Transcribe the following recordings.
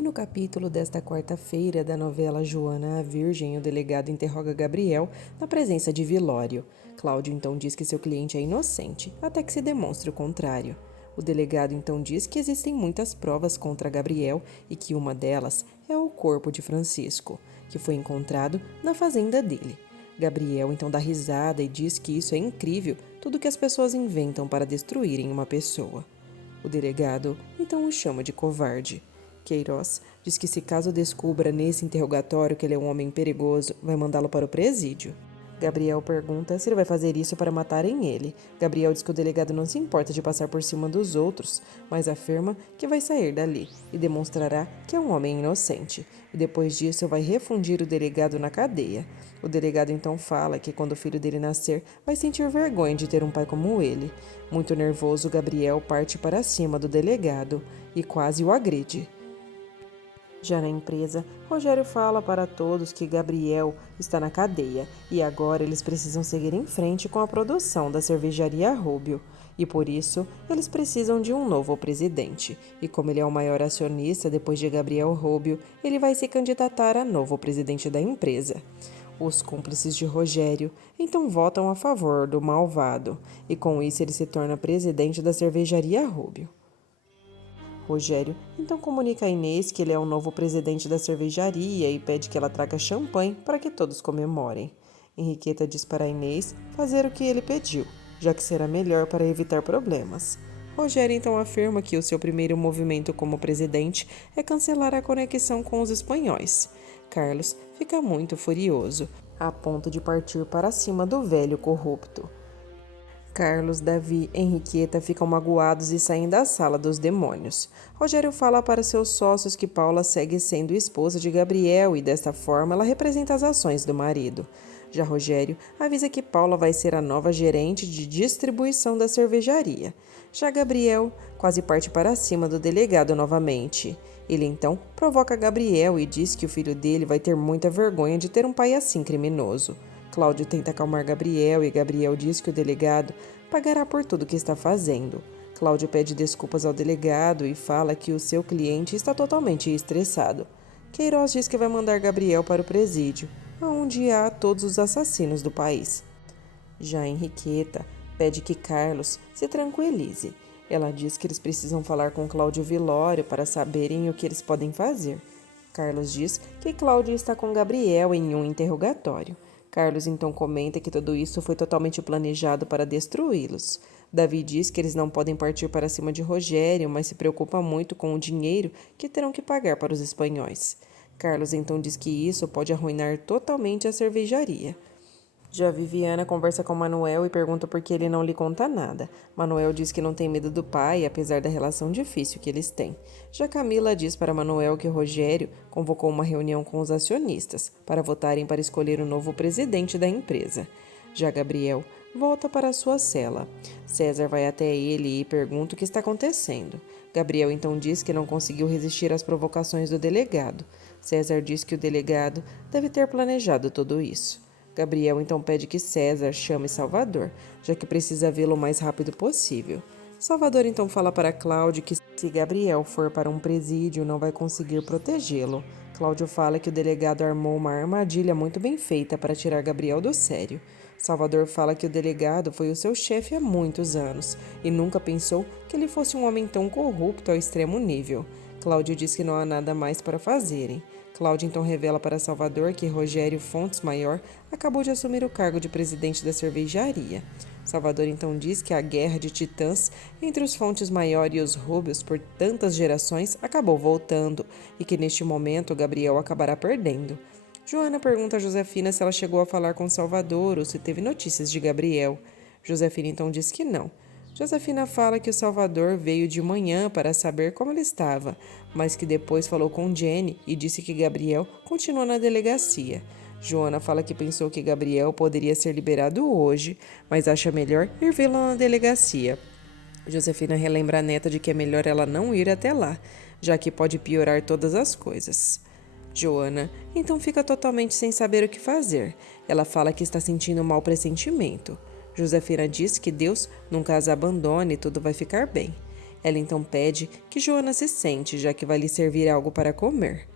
E no capítulo desta quarta-feira da novela Joana a Virgem, o delegado interroga Gabriel na presença de Vilório. Cláudio então diz que seu cliente é inocente, até que se demonstre o contrário. O delegado então diz que existem muitas provas contra Gabriel e que uma delas é o corpo de Francisco, que foi encontrado na fazenda dele. Gabriel então dá risada e diz que isso é incrível, tudo que as pessoas inventam para destruírem uma pessoa. O delegado então o chama de covarde. Queiroz diz que se caso descubra nesse interrogatório que ele é um homem perigoso, vai mandá-lo para o presídio. Gabriel pergunta se ele vai fazer isso para matarem ele. Gabriel diz que o delegado não se importa de passar por cima dos outros, mas afirma que vai sair dali e demonstrará que é um homem inocente. E depois disso vai refundir o delegado na cadeia. O delegado então fala que quando o filho dele nascer, vai sentir vergonha de ter um pai como ele. Muito nervoso, Gabriel parte para cima do delegado e quase o agride. Já na empresa, Rogério fala para todos que Gabriel está na cadeia e agora eles precisam seguir em frente com a produção da cervejaria Rubio. E por isso, eles precisam de um novo presidente. E como ele é o maior acionista depois de Gabriel Rubio, ele vai se candidatar a novo presidente da empresa. Os cúmplices de Rogério então votam a favor do malvado e com isso ele se torna presidente da cervejaria Rubio. Rogério então comunica a Inês que ele é o novo presidente da cervejaria e pede que ela traga champanhe para que todos comemorem. Henriqueta diz para Inês fazer o que ele pediu, já que será melhor para evitar problemas. Rogério então afirma que o seu primeiro movimento como presidente é cancelar a conexão com os espanhóis. Carlos fica muito furioso, a ponto de partir para cima do velho corrupto. Carlos, Davi e Henriqueta ficam magoados e saem da sala dos demônios. Rogério fala para seus sócios que Paula segue sendo esposa de Gabriel e desta forma ela representa as ações do marido. Já Rogério avisa que Paula vai ser a nova gerente de distribuição da cervejaria. Já Gabriel quase parte para cima do delegado novamente. Ele então provoca Gabriel e diz que o filho dele vai ter muita vergonha de ter um pai assim criminoso. Cláudio tenta acalmar Gabriel e Gabriel diz que o delegado pagará por tudo que está fazendo. Cláudio pede desculpas ao delegado e fala que o seu cliente está totalmente estressado. Queiroz diz que vai mandar Gabriel para o presídio, onde há todos os assassinos do país. Já Henriqueta pede que Carlos se tranquilize. Ela diz que eles precisam falar com Cláudio Vilório para saberem o que eles podem fazer. Carlos diz que Cláudio está com Gabriel em um interrogatório. Carlos então comenta que tudo isso foi totalmente planejado para destruí-los. Davi diz que eles não podem partir para cima de Rogério, mas se preocupa muito com o dinheiro que terão que pagar para os espanhóis. Carlos então diz que isso pode arruinar totalmente a cervejaria. Já Viviana conversa com Manuel e pergunta por que ele não lhe conta nada. Manuel diz que não tem medo do pai, apesar da relação difícil que eles têm. Já Camila diz para Manuel que Rogério convocou uma reunião com os acionistas para votarem para escolher o novo presidente da empresa. Já Gabriel volta para sua cela. César vai até ele e pergunta o que está acontecendo. Gabriel então diz que não conseguiu resistir às provocações do delegado. César diz que o delegado deve ter planejado tudo isso. Gabriel então pede que César chame Salvador, já que precisa vê-lo o mais rápido possível. Salvador então fala para Cláudio que se Gabriel for para um presídio não vai conseguir protegê-lo. Cláudio fala que o delegado armou uma armadilha muito bem feita para tirar Gabriel do sério. Salvador fala que o delegado foi o seu chefe há muitos anos e nunca pensou que ele fosse um homem tão corrupto ao extremo nível. Cláudio diz que não há nada mais para fazerem. Cláudio então revela para Salvador que Rogério Fontes Maior acabou de assumir o cargo de presidente da cervejaria. Salvador então diz que a guerra de titãs entre os Fontes Maior e os Rúbios por tantas gerações acabou voltando e que neste momento Gabriel acabará perdendo. Joana pergunta a Josefina se ela chegou a falar com Salvador ou se teve notícias de Gabriel. Josefina então diz que não. Josefina fala que o Salvador veio de manhã para saber como ele estava, mas que depois falou com Jenny e disse que Gabriel continuou na delegacia. Joana fala que pensou que Gabriel poderia ser liberado hoje, mas acha melhor ir vê-lo na delegacia. Josefina relembra a neta de que é melhor ela não ir até lá, já que pode piorar todas as coisas. Joana então fica totalmente sem saber o que fazer. Ela fala que está sentindo um mau pressentimento. Josefina diz que Deus nunca as abandone e tudo vai ficar bem. Ela então pede que Joana se sente, já que vai lhe servir algo para comer.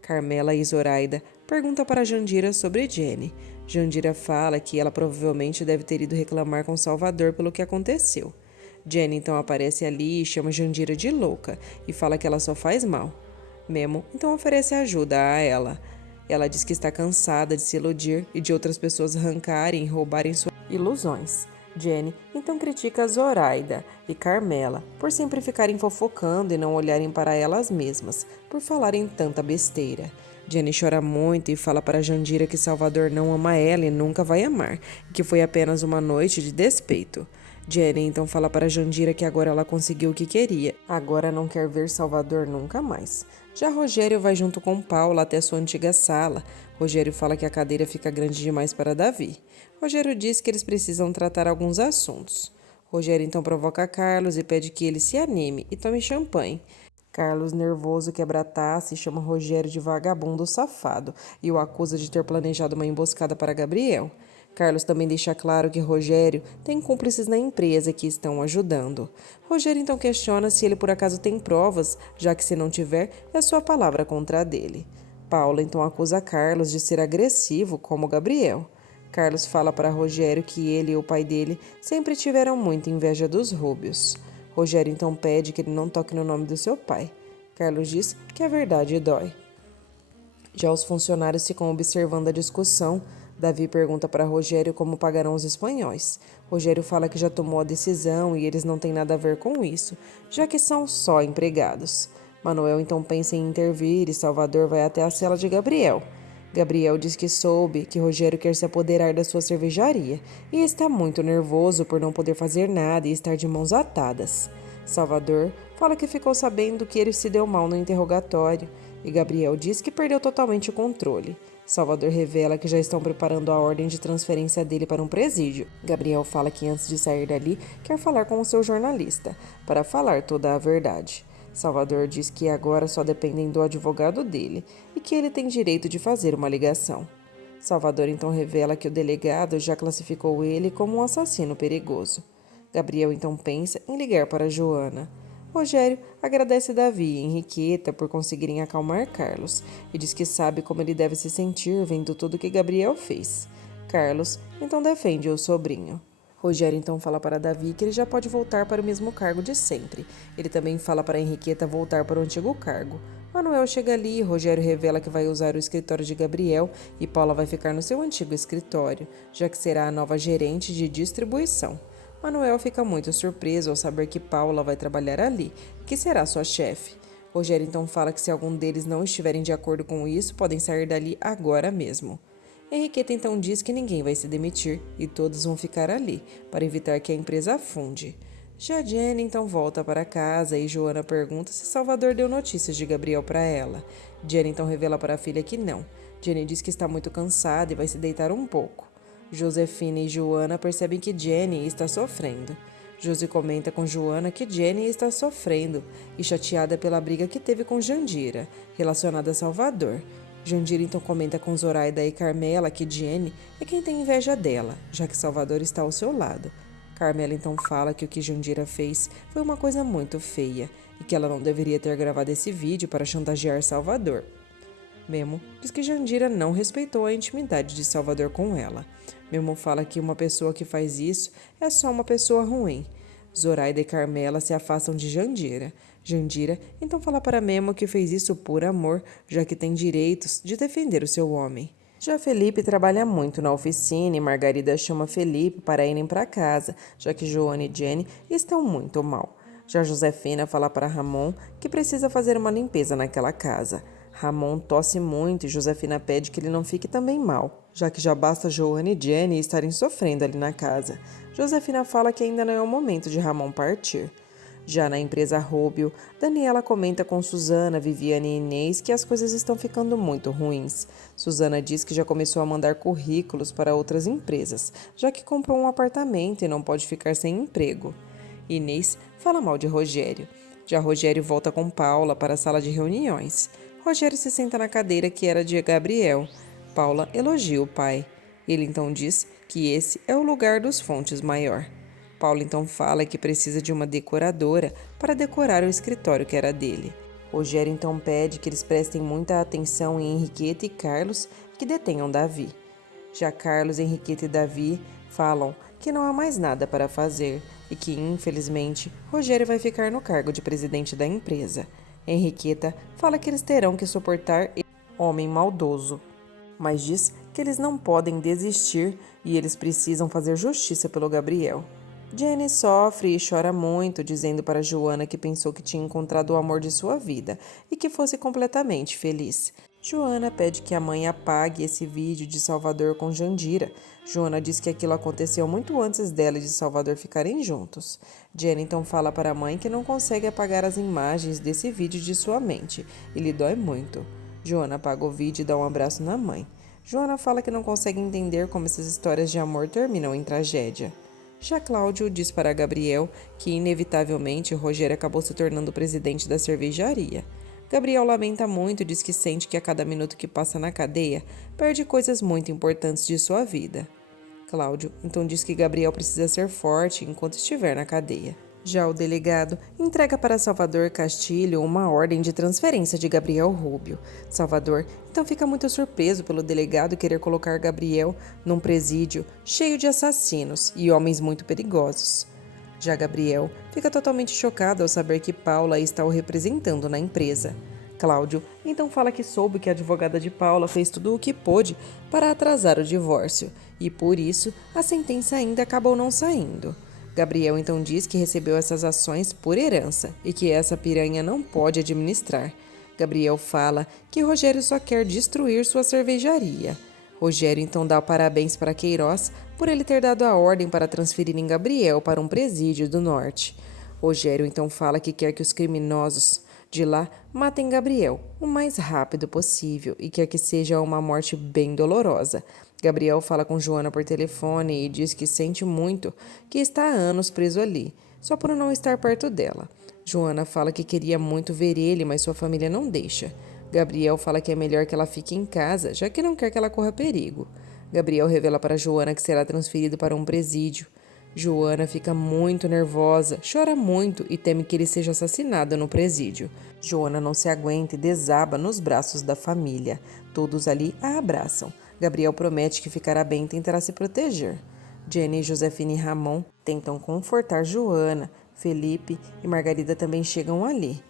Carmela e Zoraida perguntam para Jandira sobre Jenny. Jandira fala que ela provavelmente deve ter ido reclamar com Salvador pelo que aconteceu. Jenny então aparece ali e chama Jandira de louca e fala que ela só faz mal. Memo então oferece ajuda a ela. Ela diz que está cansada de se iludir e de outras pessoas arrancarem e roubarem suas ilusões. Jenny então critica Zoraida e Carmela por sempre ficarem fofocando e não olharem para elas mesmas, por falarem tanta besteira. Jenny chora muito e fala para Jandira que Salvador não ama ela e nunca vai amar, e que foi apenas uma noite de despeito. Jenny então fala para Jandira que agora ela conseguiu o que queria, agora não quer ver Salvador nunca mais. Já Rogério vai junto com Paula até sua antiga sala. Rogério fala que a cadeira fica grande demais para Davi. Rogério diz que eles precisam tratar alguns assuntos. Rogério então provoca Carlos e pede que ele se anime e tome champanhe. Carlos, nervoso, quebra a taça e chama Rogério de vagabundo safado e o acusa de ter planejado uma emboscada para Gabriel. Carlos também deixa claro que Rogério tem cúmplices na empresa que estão ajudando. Rogério então questiona se ele por acaso tem provas, já que se não tiver, é sua palavra contra a dele. Paula então acusa Carlos de ser agressivo como Gabriel. Carlos fala para Rogério que ele e o pai dele sempre tiveram muita inveja dos Rúbios. Rogério então pede que ele não toque no nome do seu pai. Carlos diz que a verdade dói. Já os funcionários ficam observando a discussão. Davi pergunta para Rogério como pagarão os espanhóis. Rogério fala que já tomou a decisão e eles não têm nada a ver com isso, já que são só empregados. Manuel então pensa em intervir e Salvador vai até a cela de Gabriel. Gabriel diz que soube que Rogério quer se apoderar da sua cervejaria e está muito nervoso por não poder fazer nada e estar de mãos atadas. Salvador fala que ficou sabendo que ele se deu mal no interrogatório e Gabriel diz que perdeu totalmente o controle. Salvador revela que já estão preparando a ordem de transferência dele para um presídio. Gabriel fala que antes de sair dali quer falar com o seu jornalista para falar toda a verdade. Salvador diz que agora só dependem do advogado dele e que ele tem direito de fazer uma ligação. Salvador então revela que o delegado já classificou ele como um assassino perigoso. Gabriel então pensa em ligar para Joana. Rogério agradece Davi e Henriqueta por conseguirem acalmar Carlos e diz que sabe como ele deve se sentir vendo tudo que Gabriel fez. Carlos então defende o sobrinho. Rogério então fala para Davi que ele já pode voltar para o mesmo cargo de sempre. Ele também fala para Henriqueta voltar para o antigo cargo. Manuel chega ali e Rogério revela que vai usar o escritório de Gabriel e Paula vai ficar no seu antigo escritório, já que será a nova gerente de distribuição. Manuel fica muito surpreso ao saber que Paula vai trabalhar ali, que será sua chefe. Rogério então fala que se algum deles não estiverem de acordo com isso, podem sair dali agora mesmo. Henriqueta então diz que ninguém vai se demitir e todos vão ficar ali, para evitar que a empresa afunde. Já Jenny então volta para casa e Joana pergunta se Salvador deu notícias de Gabriel para ela. Jenny então revela para a filha que não. Jenny diz que está muito cansada e vai se deitar um pouco. Josefina e Joana percebem que Jenny está sofrendo. Josi comenta com Joana que Jenny está sofrendo e chateada pela briga que teve com Jandira, relacionada a Salvador. Jandira então comenta com Zoraida e Carmela que Jenny é quem tem inveja dela, já que Salvador está ao seu lado. Carmela então fala que o que Jandira fez foi uma coisa muito feia e que ela não deveria ter gravado esse vídeo para chantagear Salvador. Memo diz que Jandira não respeitou a intimidade de Salvador com ela. Memo fala que uma pessoa que faz isso é só uma pessoa ruim. Zoraida e Carmela se afastam de Jandira. Jandira então fala para Memo que fez isso por amor, já que tem direitos de defender o seu homem. Já Felipe trabalha muito na oficina e Margarida chama Felipe para irem para casa, já que Joana e Jenny estão muito mal. Já Josefina fala para Ramon que precisa fazer uma limpeza naquela casa. Ramon tosse muito e Josefina pede que ele não fique também mal, já que já basta Joana e Jenny estarem sofrendo ali na casa. Josefina fala que ainda não é o momento de Ramon partir. Já na empresa Rubio, Daniela comenta com Suzana, Viviane e Inês que as coisas estão ficando muito ruins. Suzana diz que já começou a mandar currículos para outras empresas, já que comprou um apartamento e não pode ficar sem emprego. Inês fala mal de Rogério. Já Rogério volta com Paula para a sala de reuniões. Rogério se senta na cadeira que era de Gabriel. Paula elogia o pai. Ele então diz que esse é o lugar dos Fontes Maior. Paulo então fala que precisa de uma decoradora para decorar o escritório que era dele. Rogério então pede que eles prestem muita atenção em Henriqueta e Carlos, que detenham Davi. Já Carlos, Henriqueta e Davi falam que não há mais nada para fazer e que, infelizmente, Rogério vai ficar no cargo de presidente da empresa. Henriqueta fala que eles terão que suportar esse homem maldoso, mas diz que eles não podem desistir e eles precisam fazer justiça pelo Gabriel. Jenny sofre e chora muito, dizendo para Joana que pensou que tinha encontrado o amor de sua vida e que fosse completamente feliz. Joana pede que a mãe apague esse vídeo de Salvador com Jandira. Joana diz que aquilo aconteceu muito antes dela e de Salvador ficarem juntos. Jenny então fala para a mãe que não consegue apagar as imagens desse vídeo de sua mente e lhe dói muito. Joana apaga o vídeo e dá um abraço na mãe. Joana fala que não consegue entender como essas histórias de amor terminam em tragédia. Já Cláudio diz para Gabriel que, inevitavelmente, Rogério acabou se tornando presidente da cervejaria. Gabriel lamenta muito e diz que sente que a cada minuto que passa na cadeia, perde coisas muito importantes de sua vida. Cláudio então diz que Gabriel precisa ser forte enquanto estiver na cadeia. Já o delegado entrega para Salvador Castilho uma ordem de transferência de Gabriel Rubio. Salvador então fica muito surpreso pelo delegado querer colocar Gabriel num presídio cheio de assassinos e homens muito perigosos. Já Gabriel fica totalmente chocado ao saber que Paula está o representando na empresa. Cláudio então fala que soube que a advogada de Paula fez tudo o que pôde para atrasar o divórcio e, por isso, a sentença ainda acabou não saindo. Gabriel então diz que recebeu essas ações por herança e que essa piranha não pode administrar. Gabriel fala que Rogério só quer destruir sua cervejaria. Rogério então dá parabéns para Queiroz por ele ter dado a ordem para transferirem Gabriel para um presídio do norte. Rogério então fala que quer que os criminosos de lá matem Gabriel o mais rápido possível e quer que seja uma morte bem dolorosa. Gabriel fala com Joana por telefone e diz que sente muito que está há anos preso ali, só por não estar perto dela. Joana fala que queria muito ver ele, mas sua família não deixa. Gabriel fala que é melhor que ela fique em casa, já que não quer que ela corra perigo. Gabriel revela para Joana que será transferido para um presídio. Joana fica muito nervosa, chora muito e teme que ele seja assassinado no presídio. Joana não se aguenta e desaba nos braços da família. Todos ali a abraçam. Gabriel promete que ficará bem e tentará se proteger. Jenny, Josefina e Ramon tentam confortar Joana. Felipe e Margarida também chegam ali.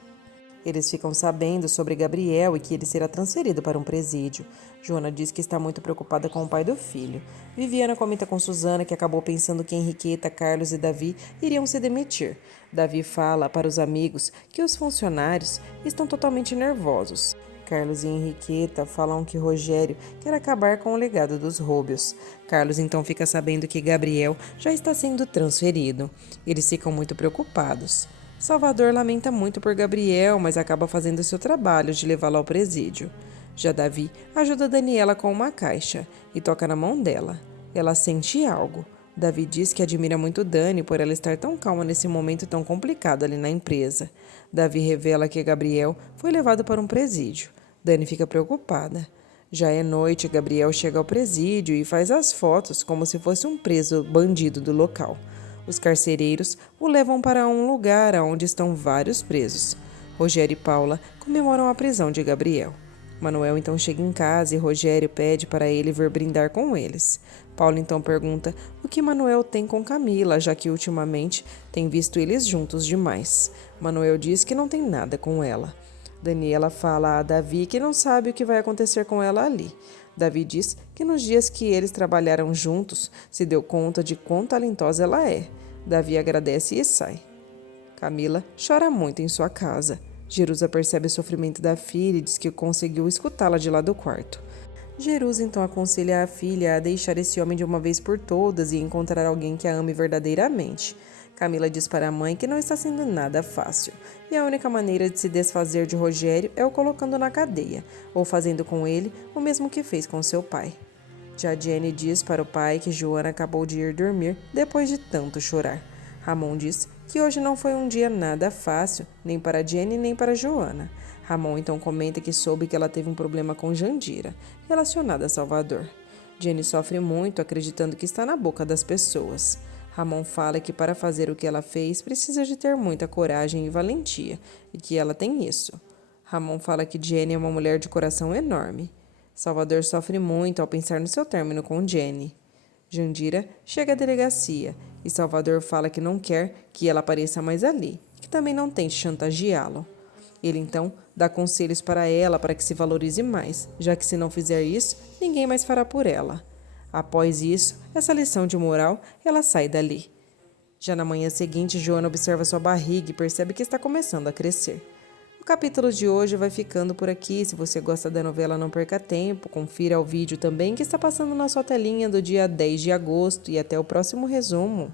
Eles ficam sabendo sobre Gabriel e que ele será transferido para um presídio. Joana diz que está muito preocupada com o pai do filho. Viviana comenta com Susana que acabou pensando que Henriqueta, Carlos e Davi iriam se demitir. Davi fala para os amigos que os funcionários estão totalmente nervosos. Carlos e Henriqueta falam que Rogério quer acabar com o legado dos Rúbios. Carlos então fica sabendo que Gabriel já está sendo transferido. Eles ficam muito preocupados. Salvador lamenta muito por Gabriel, mas acaba fazendo seu trabalho de levá-lo ao presídio. Já Davi ajuda Daniela com uma caixa e toca na mão dela. Ela sente algo. Davi diz que admira muito Dani por ela estar tão calma nesse momento tão complicado ali na empresa. Davi revela que Gabriel foi levado para um presídio. Dani fica preocupada. Já é noite, Gabriel chega ao presídio e faz as fotos como se fosse um preso bandido do local. Os carcereiros o levam para um lugar onde estão vários presos. Rogério e Paula comemoram a prisão de Gabriel. Manuel então chega em casa e Rogério pede para ele vir brindar com eles. Paula então pergunta o que Manuel tem com Camila, já que ultimamente tem visto eles juntos demais. Manuel diz que não tem nada com ela. Daniela fala a Davi que não sabe o que vai acontecer com ela ali. Davi diz que nos dias que eles trabalharam juntos, se deu conta de quão talentosa ela é. Davi agradece e sai. Camila chora muito em sua casa. Jerusa percebe o sofrimento da filha e diz que conseguiu escutá-la de lá do quarto. Jerusa então aconselha a filha a deixar esse homem de uma vez por todas e encontrar alguém que a ame verdadeiramente. Camila diz para a mãe que não está sendo nada fácil, e a única maneira de se desfazer de Rogério é o colocando na cadeia, ou fazendo com ele o mesmo que fez com seu pai. Já Jenny diz para o pai que Joana acabou de ir dormir depois de tanto chorar. Ramon diz que hoje não foi um dia nada fácil, nem para Jenny nem para Joana. Ramon então comenta que soube que ela teve um problema com Jandira, relacionado a Salvador. Jenny sofre muito, acreditando que está na boca das pessoas. Ramon fala que para fazer o que ela fez precisa de ter muita coragem e valentia, e que ela tem isso. Ramon fala que Jenny é uma mulher de coração enorme. Salvador sofre muito ao pensar no seu término com Jenny. Jandira chega à delegacia e Salvador fala que não quer que ela apareça mais ali, e que também não tente chantageá-lo. Ele então dá conselhos para ela para que se valorize mais, já que se não fizer isso, ninguém mais fará por ela. Após isso, essa lição de moral, ela sai dali. Já na manhã seguinte, Joana observa sua barriga e percebe que está começando a crescer. O capítulo de hoje vai ficando por aqui. Se você gosta da novela, não perca tempo. Confira o vídeo também que está passando na sua telinha do dia 10 de agosto e até o próximo resumo.